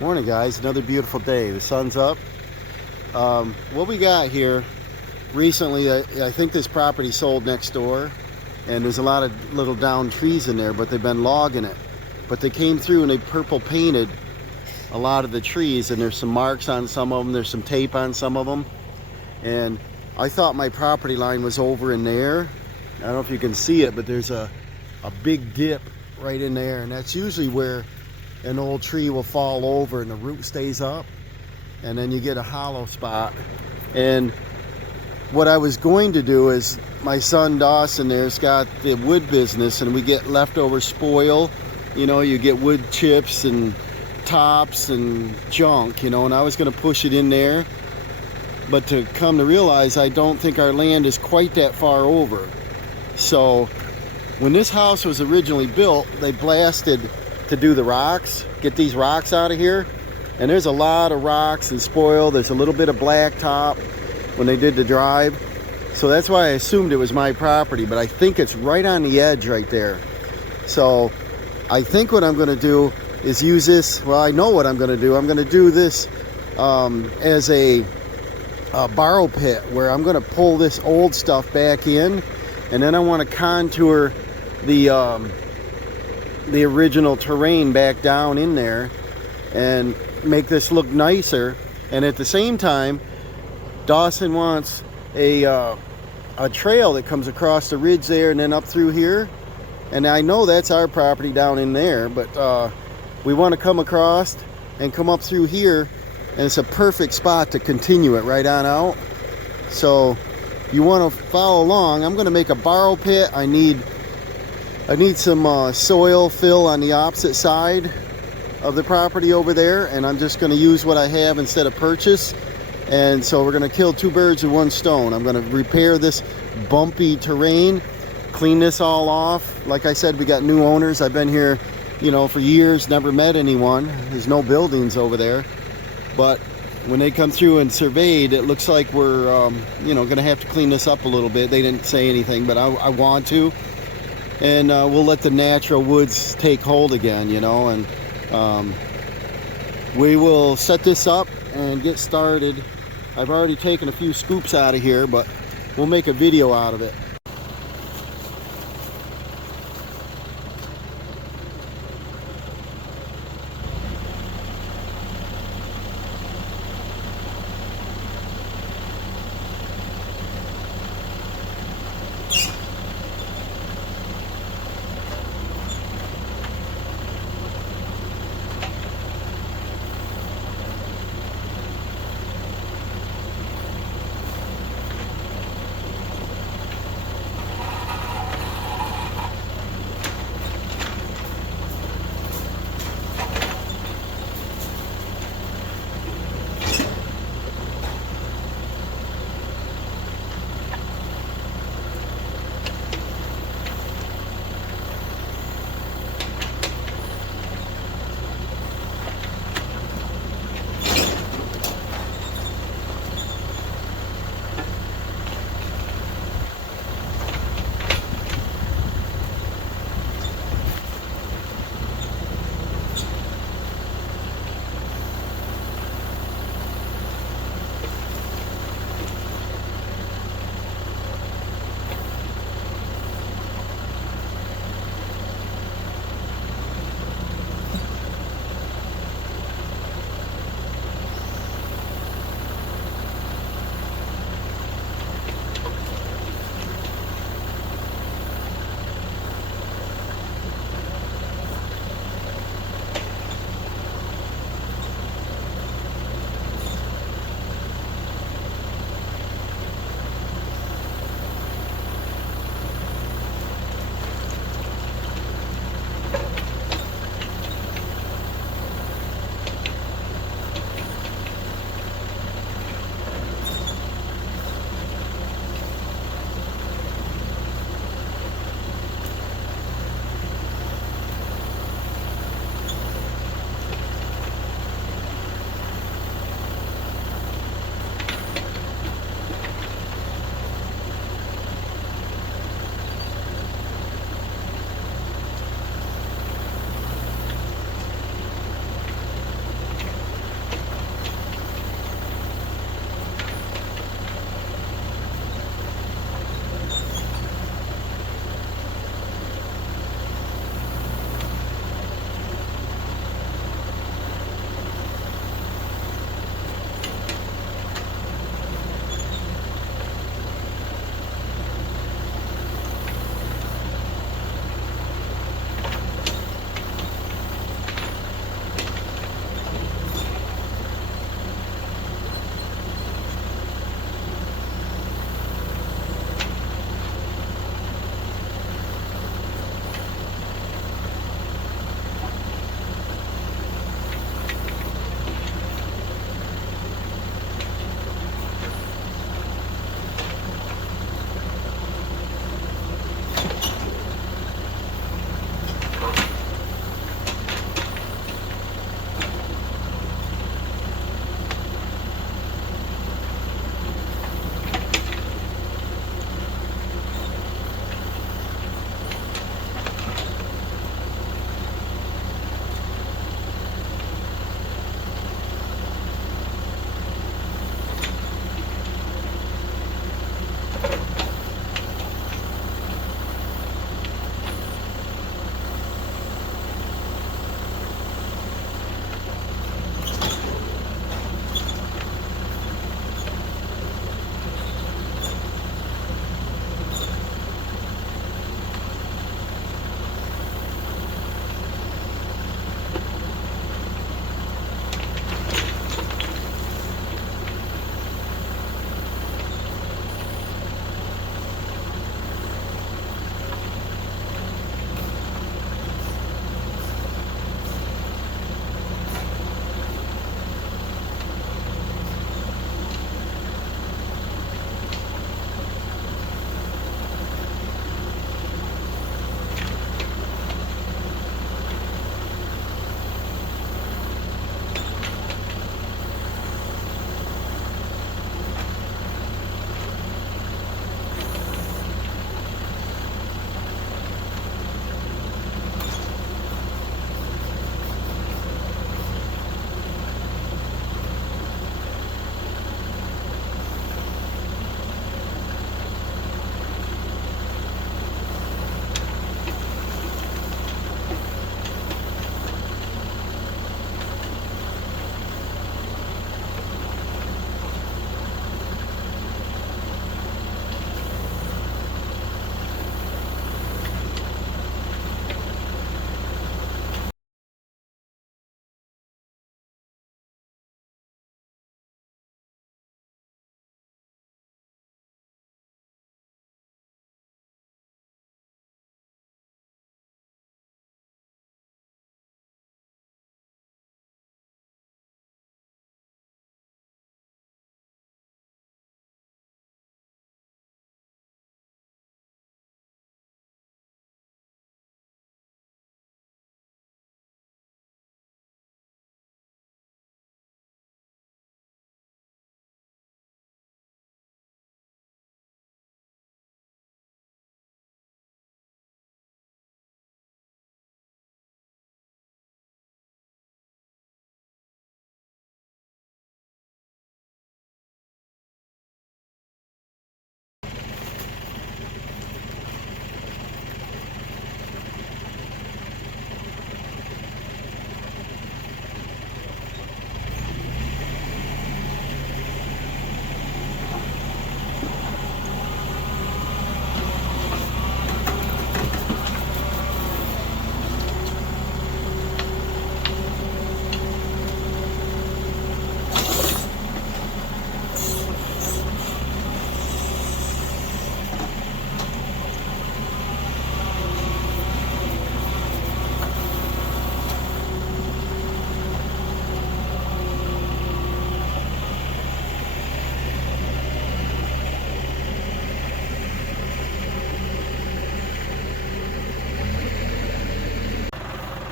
Morning, guys. Another beautiful day. The sun's up. What we got here recently, I think this property sold next door, and there's a lot of little downed trees in there, but they've been logging it. But they came through and they purple painted a lot of the trees, and there's some marks on some of them. There's some tape on some of them. And I thought my property line was over in there. I don't know if you can see it, but there's a big dip right in there, and that's usually where an old tree will fall over and the root stays up, and then you get a hollow spot. And what I was going to do is, my son Dawson there's got the wood business, and we get leftover spoil. You know, you get wood chips and tops and junk, you know, and I was going to push it in there, but to come to realize I don't think our land is quite that far over. So when this house was originally built, they blasted to do the rocks, get these rocks out of here, and there's a lot of rocks and spoil. There's a little bit of blacktop when they did the drive, so that's why I assumed it was my property, but I think it's right on the edge right there. So I think what I'm going to do is use this. Well, I know what I'm going to do. I'm going to do this as a borrow pit, where I'm going to pull this old stuff back in, and then I want to contour the original terrain back down in there and make this look nicer. And at the same time, Dawson wants a trail that comes across the ridge there and then up through here. And I know that's our property down in there, but we want to come across and come up through here, and it's a perfect spot to continue it right on out. So you want to follow along. I'm going to make a borrow pit. I need some soil fill on the opposite side of the property over there, and I'm just going to use what I have instead of purchase. And so we're going to kill two birds with one stone. I'm going to repair this bumpy terrain, clean this all off. Like I said, we got new owners. I've been here, you know, for years, never met anyone. There's no buildings over there, but when they come through and surveyed, it looks like we're you know, going to have to clean this up a little bit. They didn't say anything, but I want to. And we'll let the natural woods take hold again, you know, and we will set this up and get started. I've already taken a few scoops out of here, but we'll make a video out of it.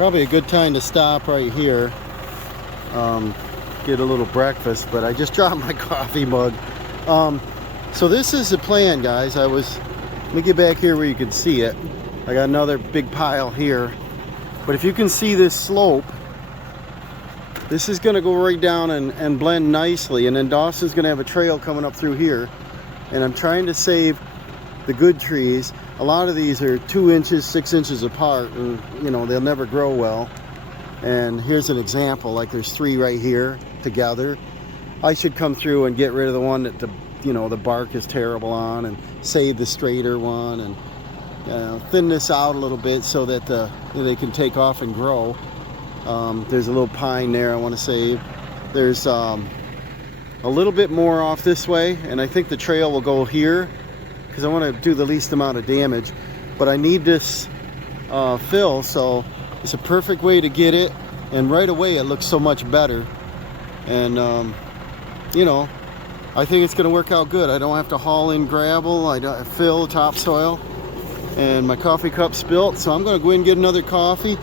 Probably a good time to stop right here. Get a little breakfast, but I just dropped my coffee mug. So this is the plan, guys. Let me get back here where you can see it. I got another big pile here. But if you can see this slope, this is going to go right down and blend nicely. And then Dawson's going to have a trail coming up through here. And I'm trying to save the good trees. A lot of these are 2 inches, 6 inches apart, and you know, they'll never grow well. And here's an example, like there's 3 right here together. I should come through and get rid of the one that the bark is terrible on, and save the straighter one, and thin this out a little bit so that they can take off and grow. There's a little pine there I want to save. There's a little bit more off this way, and I think the trail will go here because I want to do the least amount of damage. But I need this fill, so it's a perfect way to get it, and right away it looks so much better. And you know, I think it's going to work out good. I don't have to haul in gravel. I don't fill topsoil. And my coffee cup spilt, so I'm going to go in and get another coffee.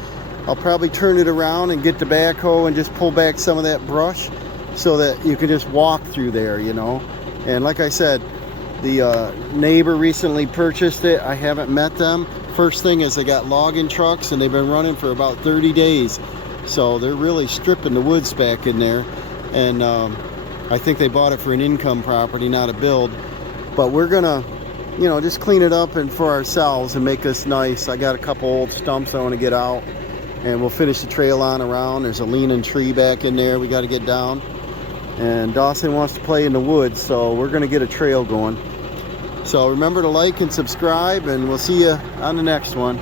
I'll probably turn it around and get the backhoe and just pull back some of that brush so that you can just walk through there, you know. And like I said, the neighbor recently purchased it. I haven't met them. First thing is they got logging trucks, and they've been running for about 30 days. So they're really stripping the woods back in there. And I think they bought it for an income property, not a build. But we're gonna, you know, just clean it up and for ourselves and make us nice. I got a couple old stumps I want to get out, and we'll finish the trail on around. There's a leaning tree back in there we got to get down. And Dawson wants to play in the woods, so we're gonna get a trail going. So remember to like and subscribe, and we'll see you on the next one.